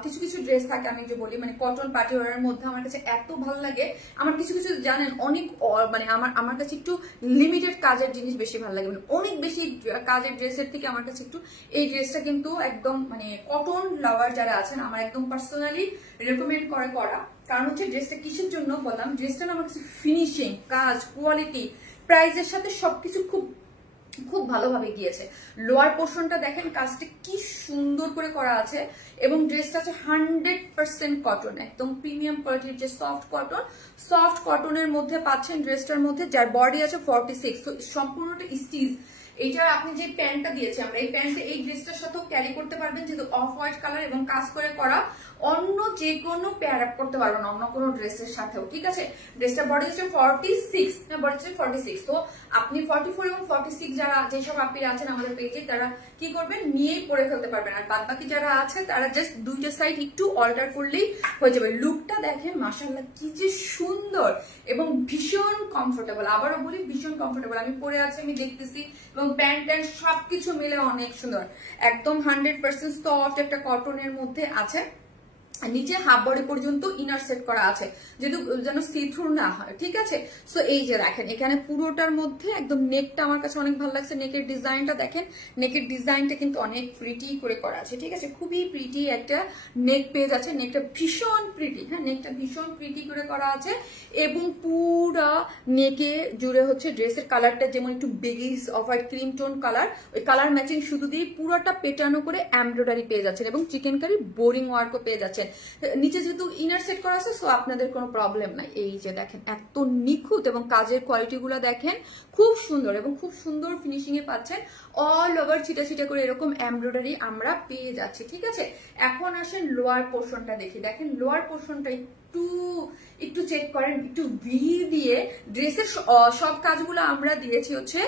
কিছু কিছু ড্রেস থাকে, আমি যে বলি মানে কটন পার্টি ওয়ারের মধ্যে আমার কাছে এত ভালো লাগে, আমার কিছু কিছু জানেন অনেক মানে আমার কাছে একটু লিমিটেড কাজের জিনিস বেশি ভালো লাগে, মানে অনেক বেশি কাজের ড্রেসের থেকে আমার কাছে একটু এই ড্রেসটা কিন্তু একদম মানে কটন লাভার যারা আছেন আমার একদম পার্সোনালি রেকমেন্ড করা। কারণ হচ্ছে ড্রেসটা কিসের জন্য বললাম, ড্রেসটা আমার কাছে ফিনিশিং, কাজ, কোয়ালিটি, প্রাইসের সাথে সবকিছু খুব খুব ভালোভাবে গিয়েছে। লোয়ার পোর্শনটা দেখেন কাজটা কি সুন্দর করে করা আছে এবং ড্রেসটা আছে 100% কটন, একদম প্রিমিয়াম কোয়ালিটির যে সফট কটনের মধ্যে পাচ্ছেন ড্রেসটার মধ্যে, যার বডি আছে 46, তো সম্পূর্ণটা স্টিচ। এইটা আপনি যে প্যান্টটা দিয়েছি আমরা, এই প্যান্টে এই ড্রেসটার সাথেও ক্যারি করতে পারবেন, যেহেতু অফ হোয়াইট কালার এবং কাজ করে করা, অন্য যে কোনো পেয়ার আপ করতে পারবেন অন্য কোনো ড্রেসের সাথেও, ঠিক আছে? ড্রেসটা বডি হচ্ছে 46, বডি হচ্ছে 46, তো আপনি 44 এবং 46 যারা যেসব আপনি আছেন আমাদের পেজে তারা কি করবেন, নিয়েই পরে ফেলতে পারবেন। আর বাদ বাকি যারা আছে তারা জাস্ট দুইটা সাইড একটু অল্টার করলেই হয়ে যাবে। লুকটা দেখেন মাশাআল্লাহ কি যে সুন্দর এবং ভীষণ কমফোর্টেবল, আবারও বলি ভীষণ কমফোর্টেবল। আমি পরে আছি, আমি দেখতেছি, এবং প্যান্ট ট্যান্ট সবকিছু মিলে অনেক সুন্দর, একদম 100% সফট একটা কটনের মধ্যে আছে। নিচে হাফ বডি পর্যন্ত ইনার সেট করা আছে, যেহেতু যেন সি থ্রু না হয়, ঠিক আছে? সো এই যে দেখেন এখানে পুরোটার মধ্যে একদম নেকটা আমার কাছে অনেক ভালো লাগছে, নেকের ডিজাইনটা দেখেন, নেকের ডিজাইনটা কিন্তু অনেক প্রিটি করে করা আছে, ঠিক আছে? খুবই প্রিটি একটা নেক পেয়ে যাচ্ছে, নেকটা ভীষণ প্রিটি, হ্যাঁ নেকটা ভীষণ প্রিটি করে করা আছে এবং পুরা নেকে জুড়ে হচ্ছে ড্রেসের কালারটা যেমন একটু বেগিস off white cream tone colour, ওই কালার ম্যাচিং সুতো দিয়ে পুরোটা পেটানো করে এমব্রয়ডারি পেয়ে যাচ্ছেন এবং চিকেন কারি বোরিং ওয়ার্কও পেয়ে যাচ্ছেন। নিচে যেহেতু ইনার সেট করা আছে সো আপনাদের কোনো প্রবলেম নাই। এই যে দেখেন এত নিখুঁত এবং কাজের কোয়ালিটি গুলো দেখেন খুব সুন্দর এবং খুব সুন্দর ফিনিশিং এ পাচ্ছেন। অল ওভার ছিটা ছিটা করে এরকম এমব্রয়ডারি আমরা পেয়ে যাচ্ছি, ঠিক আছে? এখন আসেন লোয়ার পোর্শনটা দেখি, দেখেন লোয়ার পোর্শনটা একটু চেক করেন, একটু ভি দিয়ে ড্রেসের সব কাজগুলো আমরা দিয়েছি হচ্ছে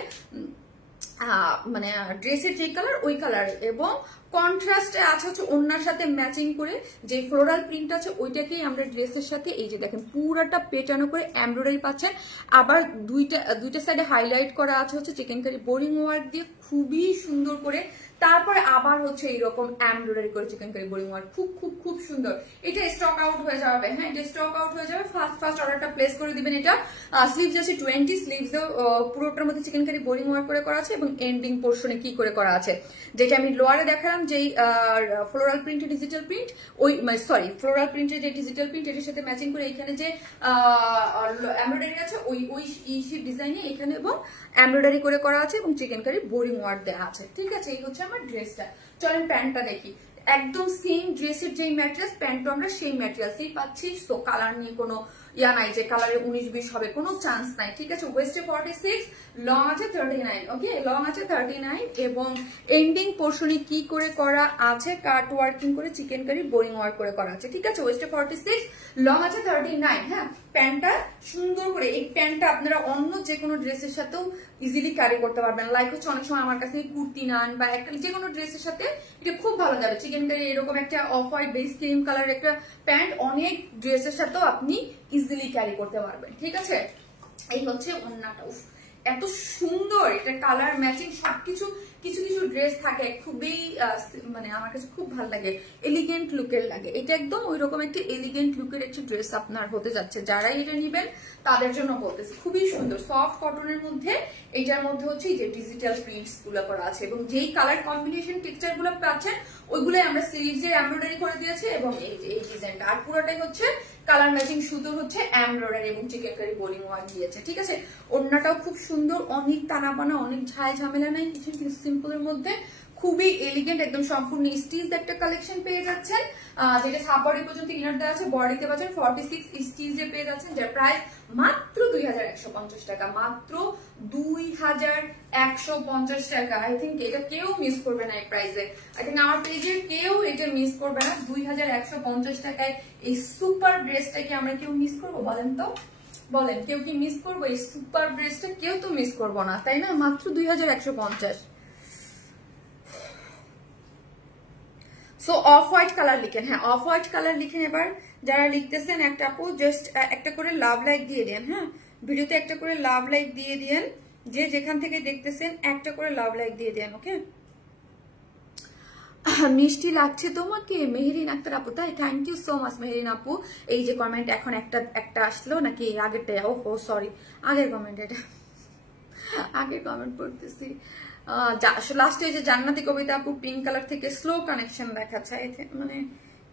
মানে ড্রেসের যে কালার ওই কালার, এবং কন্ট্রাস্টে আছে হচ্ছে ওড়নার সাথে ম্যাচিং করে যে ফ্লোরাল প্রিন্ট আছে ওইটাকেই আমরা ড্রেসের সাথে এই যে দেখেন পুরাটা পেটানো করে এমব্রয়ডারি পাচ্ছেন। আবার দুইটা সাইডে হাইলাইট করা আছে হচ্ছে চিকেন কারি বোরিং ওয়ার্ক দিয়ে খুবই সুন্দর করে, তারপরে আবার হচ্ছে এইরকম এমব্রয়ডারি করে চিকেন কারি বোরিং ওয়ার্ক, খুব খুব খুব সুন্দর। এটা স্টক আউট হয়ে যাবে, হ্যাঁ এটা স্টক আউট হয়ে যাবে, ফার্স্ট অর্ডারটা প্লেস করে দিবেন। এটা স্লিভস আছে 20, স্লিভস পুরোটার মধ্যে চিকেন কারি বোরিং ওয়ার্ক করে করা আছে এবং এন্ডিং পোর্শনে কি করে করা আছে, যেটা আমি লোয়ারে দেখালাম যেই ফ্লোরাল প্রিন্ট ডিজিটাল প্রিন্ট, ওই সরি ফ্লোরাল প্রিন্টের যে ডিজিটাল প্রিন্ট এটার সাথে ম্যাচিং করে এখানে যে এমব্রয়ডারি আছে ওই ডিজাইনে এখানে এবং এমব্রয়ডারি করে করা আছে এবং চিকেন কারি বোরিং ওয়ার্ক দেওয়া আছে। ঠিক আছে, এই হচ্ছে আমার ড্রেসটা। চলেন প্যান্টটা দেখি। একদম সেম ড্রেসের যেই ম্যাটেরিয়ালস, প্যান্টও আমরা সেই ম্যাটেরিয়ালসই পাচ্ছি। সো কালার নিয়ে কোনো ইয়া নাই যে কালারে 19-20 হবে, কোনো চান্স নাই। ঠিক আছে, ওয়েস্টে 46, লং আছে 39, ওকে লং আছে 39 এবং এন্ডিং পোর্শনে কি করে করা আছে, কাট ওয়ার্কিং করে চিকেন কারি বোরিং ওয়ার্ক করে করা আছে। ঠিক আছে, ওয়েস্টে 46, লং আছে 39। হ্যাঁ, প্যান্টটা সুন্দর করে, এই প্যান্টটা আপনারা অন্য যে কোনো ড্রেসের সাথেও ইজিলি ক্যারি করতে পারবেন। লাইক হচ্ছে অনেক সময় আমার কাছে কুর্তি নান বা একটা যে কোনো ড্রেসের সাথে এটা খুব ভালো যাবে। চিকেন কারি এরকম একটা off white base cream colour একটা প্যান্ট অনেক ড্রেসের সাথেও আপনি ইজিলি ক্যারি করতে পারবেন। ঠিক আছে, এই হচ্ছে ওড়নাটা, এত সুন্দর, এটা কালার ম্যাচিং সবকিছু। কিছু কিছু ড্রেস থাকে খুবই মানে আমার কাছে খুব ভালো লাগে, এলিগেন্ট লুকের লাগে। এটা একদম ওই রকম একটা এলিগেন্ট লুকের একটা ড্রেস আপনার হতে যাচ্ছে, যারাই এটা নিবেন তাদের জন্য বলতেছি। খুবই সুন্দর সফট কটনের মধ্যে, এটার মধ্যে হচ্ছে এই যে ডিজিটাল প্রিন্টস গুলো করা আছে এবং যেই কালার কম্বিনেশন টেক্সচার গুলো পাচ্ছেন ওইগুলোই আমরা সিরিজে এমব্রয়ডারি করে দিয়েছি এবং এই যে এই ডিজাইনটা আর পুরোটাই হচ্ছে কালার ম্যাচিং, সুন্দর হচ্ছে এমব্রয়ডারি এবং চিকেন কারি বোরিং ওয়ার্ক দিয়েছে। ঠিক আছে, ওড়নাটাও খুব সুন্দর, অনেক টানাবানা, অনেক ঝাই ঝামেলা নাই কিছু, কিন্তু সিম্পলের মধ্যে খুবই এলিগেন্ট, একদম সম্পূর্ণ স্টিচ একটা কালেকশন পেয়ে যাচ্ছেন, যেটা হাফ বডি পর্যন্ত ইনার দেওয়া আছে। বডিতে পাচ্ছেন 46 স্টিচে পেয়ে যাচ্ছেন, যার প্রাইস মাত্র 2150 টাকা, মাত্র 2150 টাকা। আই থিঙ্ক এটা কেউ মিস করবে না এই প্রাইসে, আই থিঙ্ক আমার পেজের কেউ এটা মিস করবে না। 2150 টাকায় এই সুপার ড্রেসটাকে আমরা কেউ মিস করবো বলেন তো? বলেন কেউ কি মিস করবো এই সুপার ড্রেসটা? কেউ তো মিস করবো না, তাই না? মাত্র 2150। সো অফ হোয়াইট কালার লিখেন, হ্যাঁ অফ হোয়াইট কালার লিখেন। এবার যারা লিখতেছেন একটা আপু জাস্ট একটা করে লাভ লাইক দিয়ে দেন, হ্যাঁ ভিডিওতে একটা করে লাভ লাইক দিয়ে দেন, যে যেখান থেকে দেখতেছেন একটা করে লাভ লাইক দিয়ে দেন। ওকে, মিষ্টি লাগছে তোমাকে মেহেরিন আক্তার আপু, তাই thank you so much Meherin আপু। এই যে কমেন্ট এখন একটা আসলো নাকি আগেরটা? ও সরি, আগের কমেন্ট, এটা আগের কমেন্ট পড়তেছি। লাস্টে যে জান্নাতি কবিতা আপু পিঙ্ক কালার থেকে স্লো কানেকশন দেখাচ্ছে, মানে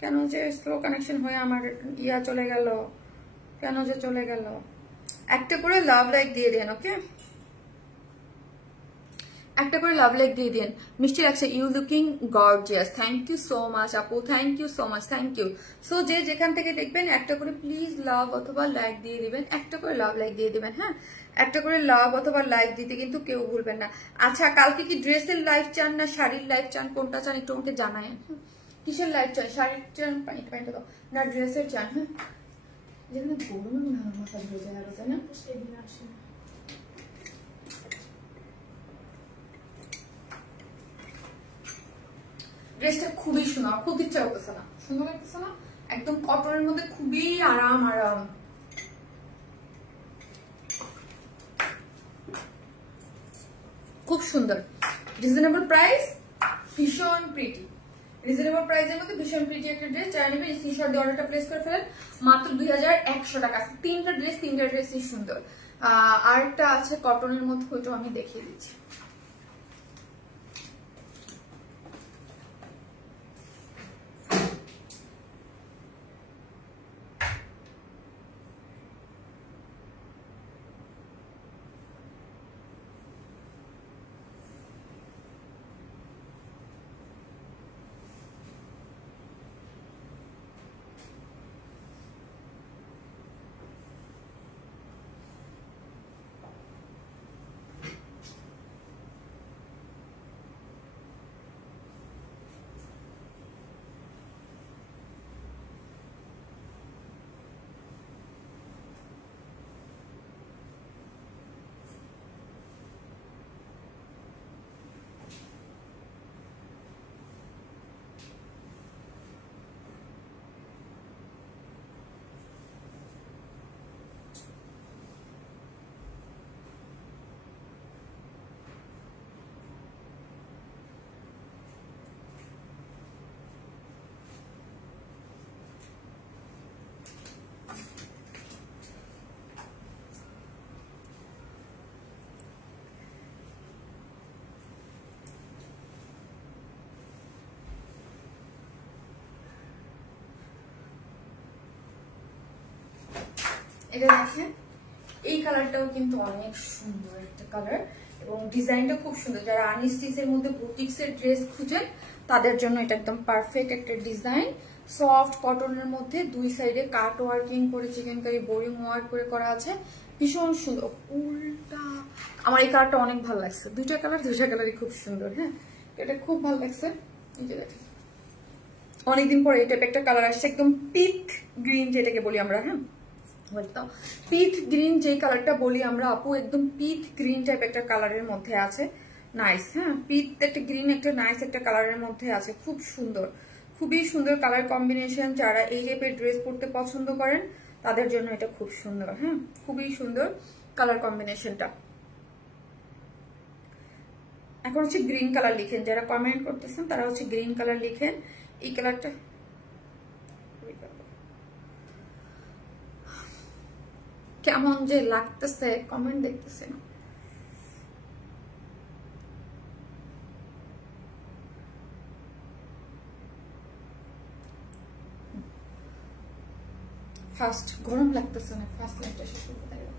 কেন যে স্লো কানেকশন হয়ে আমার ইয়া চলে গেল, কেন যে চলে গেল? একটা করে লাভ লাইক দিয়ে দেন। ওকে, একটা করে লাভ লাইক দিয়ে দেন। মিষ্টি লাগছে, you looking gorgeous, thank you so much আপু, thank you so much, thank you. So যে যেখান থেকে দেখবেন একটা করে প্লিজ লাভ অথবা লাইক দিয়ে দিবেন, একটা করে লাভ লাইক দিয়ে দিবেন। হ্যাঁ, একটা করে লাভ অথবা লাইক দিতে কিন্তু কেউ ভুলবেন না। আচ্ছা, কালকে কি ড্রেসের লাইভ চান না শাড়ির লাইভ চান, কোনটা চান একটু আমাকে জানায়। কিসের লাইভ চান? শাড়ির চান, পানিটা দাও না ড্রেসের চান? হ্যাঁ, যেখানে গরমে মনে হয় মাথা ধরে যায় আরো, তাই না? সেদিন আসে ড্রেসটা খুবই সুন্দর, খুব ইচ্ছা করতেছে না, সুন্দর লাগতেছে না? একদম কটনের মধ্যে খুবই আরাম আরাম, খুব সুন্দর। রিজনেবল প্রাইস, ভীষণ প্রিটি, রিজনেবল প্রাইসের মধ্যে ভীষণ প্রিটি একটা ড্রেস। যারা নেবেন স্ক্রিনশট দিয়ে অর্ডারটা প্লেস করে ফেলেন, মাত্র 2100 টাকা। তিনটা ড্রেসই সুন্দর। আরেকটা আছে কটনের মধ্যে, ওইটাও আমি দেখিয়ে দিচ্ছি। এই যে এটা হচ্ছে কটনের মধ্যে, এটা হচ্ছে কটনের মধ্যে খুবই আরাম আরাম। খুব সুন্দর। রিজনেবল প্রাইস, ভীষণ প্রিটি, রিজনেবল প্রাইসের মধ্যে ভীষণ প্রিটি একটা ড্রেস। যারা নেবেন স্ক্রিনশট দিয়ে অর্ডারটা প্লেস করে ফেলেন, মাত্র 2100 টাকা। তিনটা ড্রেস সুন্দর। এটা দেখেন এই কালারটাও কিন্তু অনেক সুন্দর একটা কালার এবং ডিজাইনটা খুব সুন্দর। যারা আনস্টিচের মধ্যে বুটিক্সের ড্রেস খুঁজেন তাদের জন্য এটা একদম পারফেক্ট একটা ডিজাইন। সফট কটনের মধ্যে দুই সাইডে কাট ওয়ার্কিং করে চিকেনকারি বোরিং ওয়ার্ক করে করা আছে, ভীষণ সুন্দর। উল্টা আমার এই কালারটা অনেক ভালো লাগছে, দুইটা কালারই খুব সুন্দর। হ্যাঁ, এটা খুব ভালো লাগছে। এই যে দেখেন অনেকদিন পরে এই টাইপ একটা কালার আসছে, একদম পিক গ্রিন যেটাকে বলি আমরা। হ্যাঁ, পিট গ্রিন যে কালারটা বলি আমরা আপু, একদম পিট গ্রিন টাইপ একটা কালারের মধ্যে আছে, নাইস। হ্যাঁ, পিট একটা গ্রিন একটা নাইস একটা কালারের মধ্যে আছে, খুব সুন্দর, খুবই সুন্দর কালার কম্বিনেশন। যারা এই টাইপের ড্রেস পরতে পছন্দ করেন তাদের জন্য এটা খুব সুন্দর। হ্যাঁ, খুবই সুন্দর কালার কম্বিনেশনটা। এখন হচ্ছে গ্রিন কালার লিখেন, যারা কমেন্ট করতেছেন তারা হচ্ছে গ্রিন কালার লিখেন। এই কালারটা কেমন যে লাগতেছে কমেন্ট দেখতেছে না। ফার্স্ট গরম লাগতেছে না, ফার্স্ট লাইটটা শেষ করতে পারবো।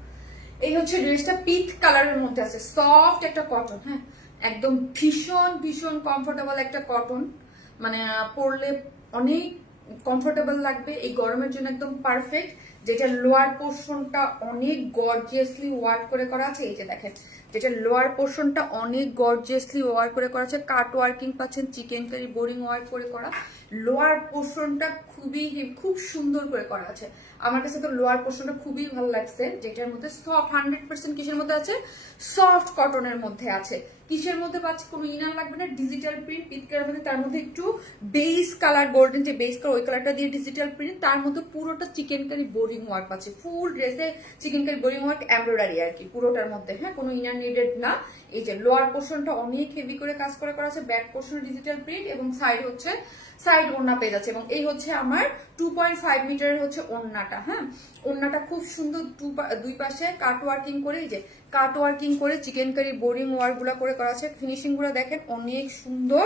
এই হচ্ছে ড্রেসটা পিঙ্ক কালারের মধ্যে আছে, সফট একটা কটন। হ্যাঁ, একদম ভীষণ ভীষণ কমফোর্টেবল একটা কটন, মানে পরলে অনেক কমফোর্টেবল লাগবে, এই গরমের জন্য একদম পারফেক্ট। যেটা লোয়ার পোর্শনটা অনেক গর্জিয়াসলি ওয়ার্ক করে করা আছে, এই যে দেখেন যেটা লোয়ার পোর্শনটা অনেক গর্জিয়াসলি ওয়ার্ক করে করা আছে, কাট ওয়ার্কিং পাচ্ছেন, চিকেনকারি বোরিং ওয়ার্ক করে করা। লোয়ার পোর্শনটা খুব সুন্দর করে করা আছে। আমার কাছে তো লোয়ার পোর্শনটা খুবই ভালো লাগছে, যেটার মধ্যে সফট 100% কিসের মধ্যে আছে, সফট কটনের মধ্যে আছে। কিসের মধ্যে পাচ্ছে, কোনো ইনার লাগবে না, ডিজিটাল প্রিন্ট পিটকের মধ্যে, তার মধ্যে একটু বেস কালার গোল্ডেন যে বেস কালার ওই কালারটা দিয়ে ডিজিটাল প্রিন্ট, তার মধ্যে পুরোটা চিকেনকারি বোরিং ওয়ার্ক পাচ্ছে, ফুল ড্রেসে চিকেনকারি বোরিং ওয়ার্ক এমব্রয়ডারি আর কি পুরোটার মধ্যে। হ্যাঁ, কোনো ইনার নিডেড না। এই যে লোয়ার পোর্শনটা অনেক হেভি করে কাজ করে করা আছে, ব্যাক পোর্শন ডিজিটাল প্রিন্ট এবং সাইড হচ্ছে সাইড ওড়না পেয়ে যাচ্ছে। এবং এই হচ্ছে আমার 2.5 মিটারের হচ্ছে ওড়নাটা। হ্যাঁ, ওড়নাটা খুব সুন্দর, দুই পাশে কাট ওয়ার্কিং করে, এই যে কাট ওয়ার্কিং করে চিকেনকারি বোরিং ওয়ার্ক গুলা করে করা আছে, ফিনিশিং গুলা দেখেন অনেক সুন্দর।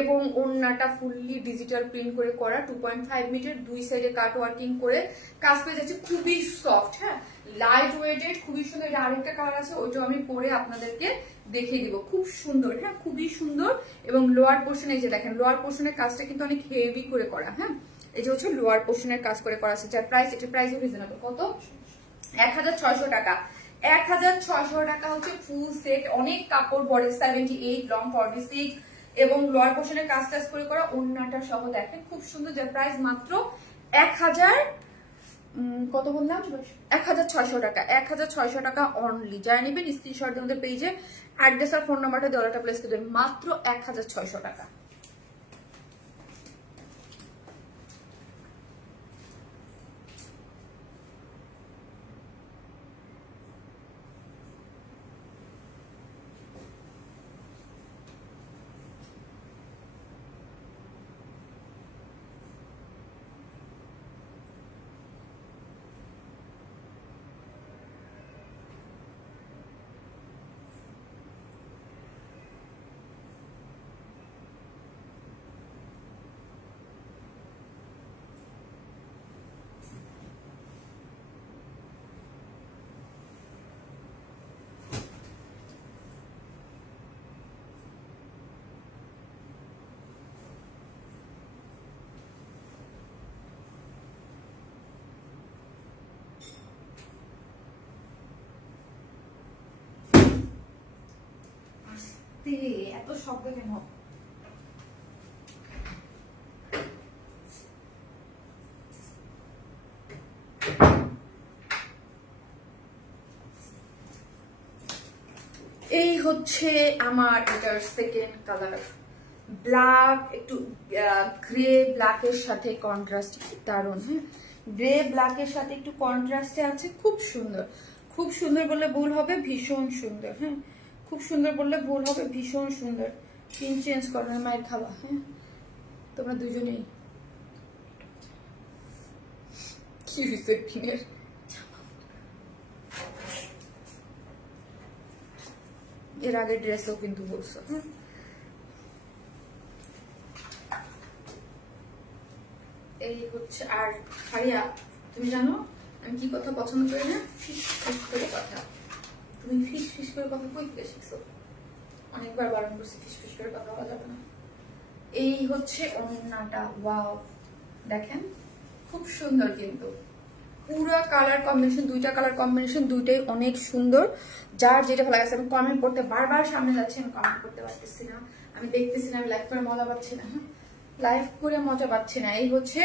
এবং ওড়নাটা ফুললি ডিজিটাল প্রিন্ট করে করা, 2.5 মিটার, দুই সাইডে কাট ওয়ার্কিং করে কাজ পেয়ে যাচ্ছে, খুবই সফট। হ্যাঁ, লাইট ওয়েটেড, খুবই সুন্দর। এটা আরেকটা কালার আছে, ওইটাও আমি পরে আপনাদেরকে দেখিয়ে দিব, খুব সুন্দর। হ্যাঁ, খুবই সুন্দর। এবং লোয়ার পোর্শনে এই যে দেখেন লোয়ার পোর্শনের কাজটা কিন্তু অনেক হেভি করে করা। হ্যাঁ, এই যে হচ্ছে লোয়ার পোর্শনের কাজ করে করা আছে, যার প্রাইস, এটা প্রাইস রিজনেবল, কত 1600 টাকা। 1600 টাকা হচ্ছে ফুল সেট, অনেক কাপড়, বডি 78, লং 46 এবং লোয়ার পোর্শনের কাজ টাজ করে করা, ওড়নাটা সহ দেখেন খুব সুন্দর, যার প্রাইস মাত্র 1000 কত বললাম, 1600 টাকা। 1600 টাকা অনলি। যারা নেবেন স্ক্রিনশট দিয়ে আমাদের পেজে অ্যাড্রেস আর ফোন নাম্বারটা দিয়ে অর্ডারটা প্লেস করে দেবেন, মাত্র 1600 টাকা। এত শব্দ কেন? এই হচ্ছে আমার এটার সেকেন্ড কালার, ব্ল্যাক, একটু গ্রে ব্ল্যাকের সাথে কন্ট্রাস্ট, দারুণ। হ্যাঁ, গ্রে ব্ল্যাকের সাথে একটু কন্ট্রাস্টে আছে, খুব সুন্দর। খুব সুন্দর বললে ভুল হবে, ভীষণ সুন্দর। হ্যাঁ, খুব সুন্দর বললে ভুল হবে, ভীষণ সুন্দর। পিন চেঞ্জ করো না, মায়ের খাওয়া। হ্যাঁ, তোমরা দুজনেই কি হয়েছে পিনের? এর আগে ড্রেসও কিন্তু বলছো। এই হচ্ছে, আর হারিয়া তুমি জানো আমি কি কথা পছন্দ করি না? ফিস ফিস করে কথা। তুমি ফিস ফিস করে কথা কই থেকে শিখছো? অনেকবার বারণ করছি ফিস ফিস করে কথা বলা যাবে না। এই হচ্ছে ওড়নাটা, ওয়াও দেখেন খুব সুন্দর, কিন্তু পুরো কালার কম্বিনেশন, দুইটা কালার কম্বিনেশন দুইটাই অনেক সুন্দর। যার যেটা ভালো লাগছে, আমি কমেন্ট করতে বারবার সামনে যাচ্ছি, আমি কমেন্ট করতে পারতেছি না, আমি দেখতেছি না, আমি লাইভ করে মজা পাচ্ছি না। হ্যাঁ লাইভ করে মজা পাচ্ছি না। এই হচ্ছে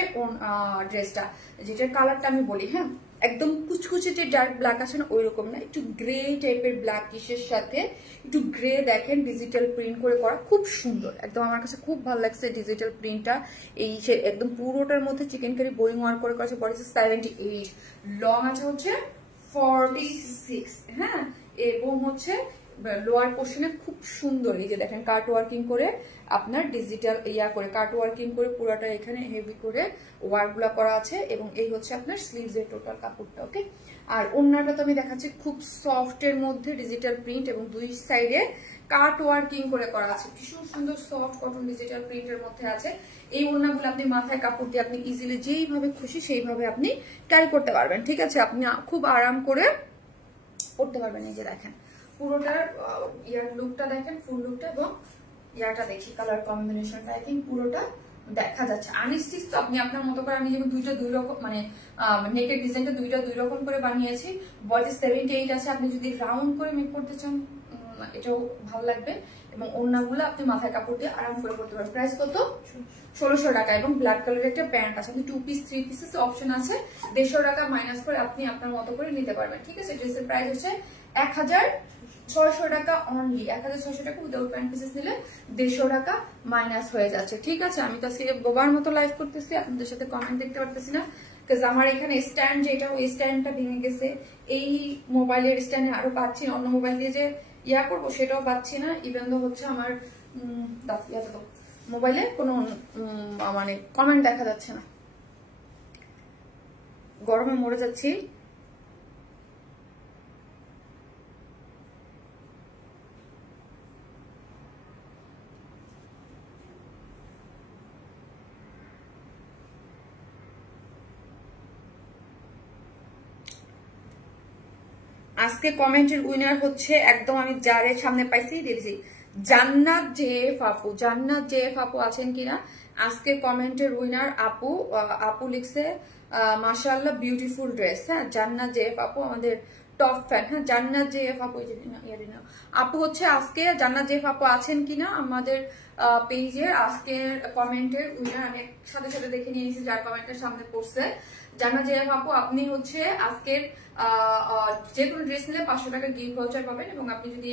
ড্রেসটা, যেটার কালারটা আমি বলি, হ্যাঁ একদম কুচকুচে যে ডার্ক ব্ল্যাক আছে না, ওই রকম না, একটু গ্রে টাইপের ব্ল্যাক কিসের সাথে একটু গ্রে, দেখেন ডিজিটাল প্রিন্ট করে করা, খুব সুন্দর একদম। আমার কাছে খুব ভালো লাগছে ডিজিটাল প্রিন্টটা। এই একদম পুরোটার মধ্যে চিকেন কারি বোরিং ওয়ার্ক করে করেছে। বডি 78, লং আছে হচ্ছে 46, হ্যাঁ এবং হচ্ছে লোয়ার পোর্শনে খুব সুন্দর এই যে দেখেন কাট ওয়ার্কিং করে আপনার ডিজিটাল করে কাট ওয়ার্কিং করে পুরোটা এখানে হেভি করে ওয়ার্কগুলো করা আছে। এবং এই হচ্ছে আপনার স্লিভস এর টোটাল কাপড়টা। ওকে, আর ওড়নাটা তো আমি দেখাচ্ছি খুব সফট এর মধ্যে ডিজিটাল প্রিন্ট এবং দুই সাইডে কাট ওয়ার্কিং করে করা আছে, ভীষণ সুন্দর সফট কটন ডিজিটাল প্রিন্টের মধ্যে আছে। এই ওড়নাগুলো আপনি মাথায় কাপড় দিয়ে আপনি ইজিলি যেইভাবে খুশি সেইভাবে আপনি ক্যারি করতে পারবেন। ঠিক আছে, আপনি খুব আরাম করে পড়তে পারবেন। এই যে দেখেন পুরোটার ইয়ার লুকটা দেখেন, ফুল লুকটা এবং ইয়ারটা দেখি কালার কম্বিনেশনটা আই থিঙ্ক পুরোটা দেখা যাচ্ছে। আনস্টিচ তো আপনি আপনার মতো করে, আমি যেমন দুইটা দুই রকম মানে নেকের ডিজাইনটা দুইটা দুই রকম করে বানিয়েছি। বডি 78 আছে, আপনি যদি রাউন্ড করে মেক করতে চান এটাও ভালো লাগবে। এবং ওড়নাগুলো আপনি মাথায় কাপড় দিয়ে আরাম করে করতে পারবেন। প্রাইস কত? 1600 টাকা। এবং ব্ল্যাক কালারের একটা প্যান্ট আছে, আপনি 2 পিস 3 পিসেস অপশন আছে, 150 টাকা মাইনাস করে আপনি আপনার মতো করে নিতে পারবেন। ঠিক আছে, ড্রেসের প্রাইস হচ্ছে 1600 টাকা অনলি। 1600 টাকা উইদাউট প্যান্ট পিসেস নিলে 150 টাকা মাইনাস হয়ে যাচ্ছে। ঠিক আছে, আমি তো আজকে বোবার মতো লাইভ করতেছি, আপনাদের সাথে কমেন্ট দেখতে পারতেছি না, কারণ আমার এখানে স্ট্যান্ড যেটা ওই স্ট্যান্ডটা ভেঙে গেছে। এই মোবাইলের স্ট্যান্ডে আরো পাচ্ছি না, অন্য মোবাইল দিয়ে যে করবো সেটাও পাচ্ছি না। ইভেন তো হচ্ছে আমার মোবাইলে কোনো মানে কমেন্ট দেখা যাচ্ছে না, গরমে মরে যাচ্ছি। আজকে কমেন্টের উইনার হচ্ছে একদম আমি যারের সামনে পাইছি দিয়েছি, জান্নাত জেএফ আপু। জান্নাত জেএফ আপু আছেন কিনা? আজকে কমেন্টের উইনার আপু। আপু লিখছে মাশাআল্লাহ বিউটিফুল ড্রেস। হ্যাঁ জান্নাত জেএফ আপু আমাদের টপ ফ্যান। হ্যাঁ জান্নাত জেএফ আপু আপু হচ্ছে আজকে জান্নাত জেএফ আপু আছেন কিনা আমাদের পেজে। আজকের কমেন্টের উইনার আমি সাথে সাথে দেখে নিয়েছি যার কমেন্টের সামনে পড়ছে। জান্নাত জেএফ আপু আপনি হচ্ছে আজকের যে কোনো ড্রেস নিলে 500 টাকা গিফট ভাউচার পাবেন। এবং আপনি যদি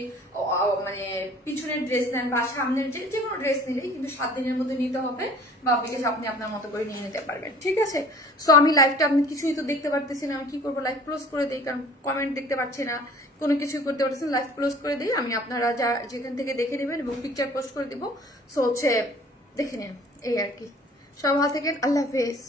মানে পিছনের ড্রেস নেন বা সামনের যে কোনো ড্রেস নিলেই কিন্তু 7 দিনের মধ্যে নিতে হবে, বা বিকাশ আপনি আপনার মতো করে নিয়ে নিতে পারবেন। ঠিক আছে, সো আমি লাইভটা আপনি কিছুই তো দেখতে পারতেছি না, আমি কি করবো? লাইভ ক্লোজ করে দিই, কারণ কমেন্ট দেখতে পাচ্ছি না, কোনো কিছুই করতে পারতেছি না। লাইভ ক্লোজ করে দিই, আমি আপনারা যা যেখান থেকে দেখে নেবেন এবং পিকচার পোস্ট করে দিব। সো হচ্ছে দেখে নিন, এই আর কি। সব ভালো থাকেন, আল্লাহ হাফেজ।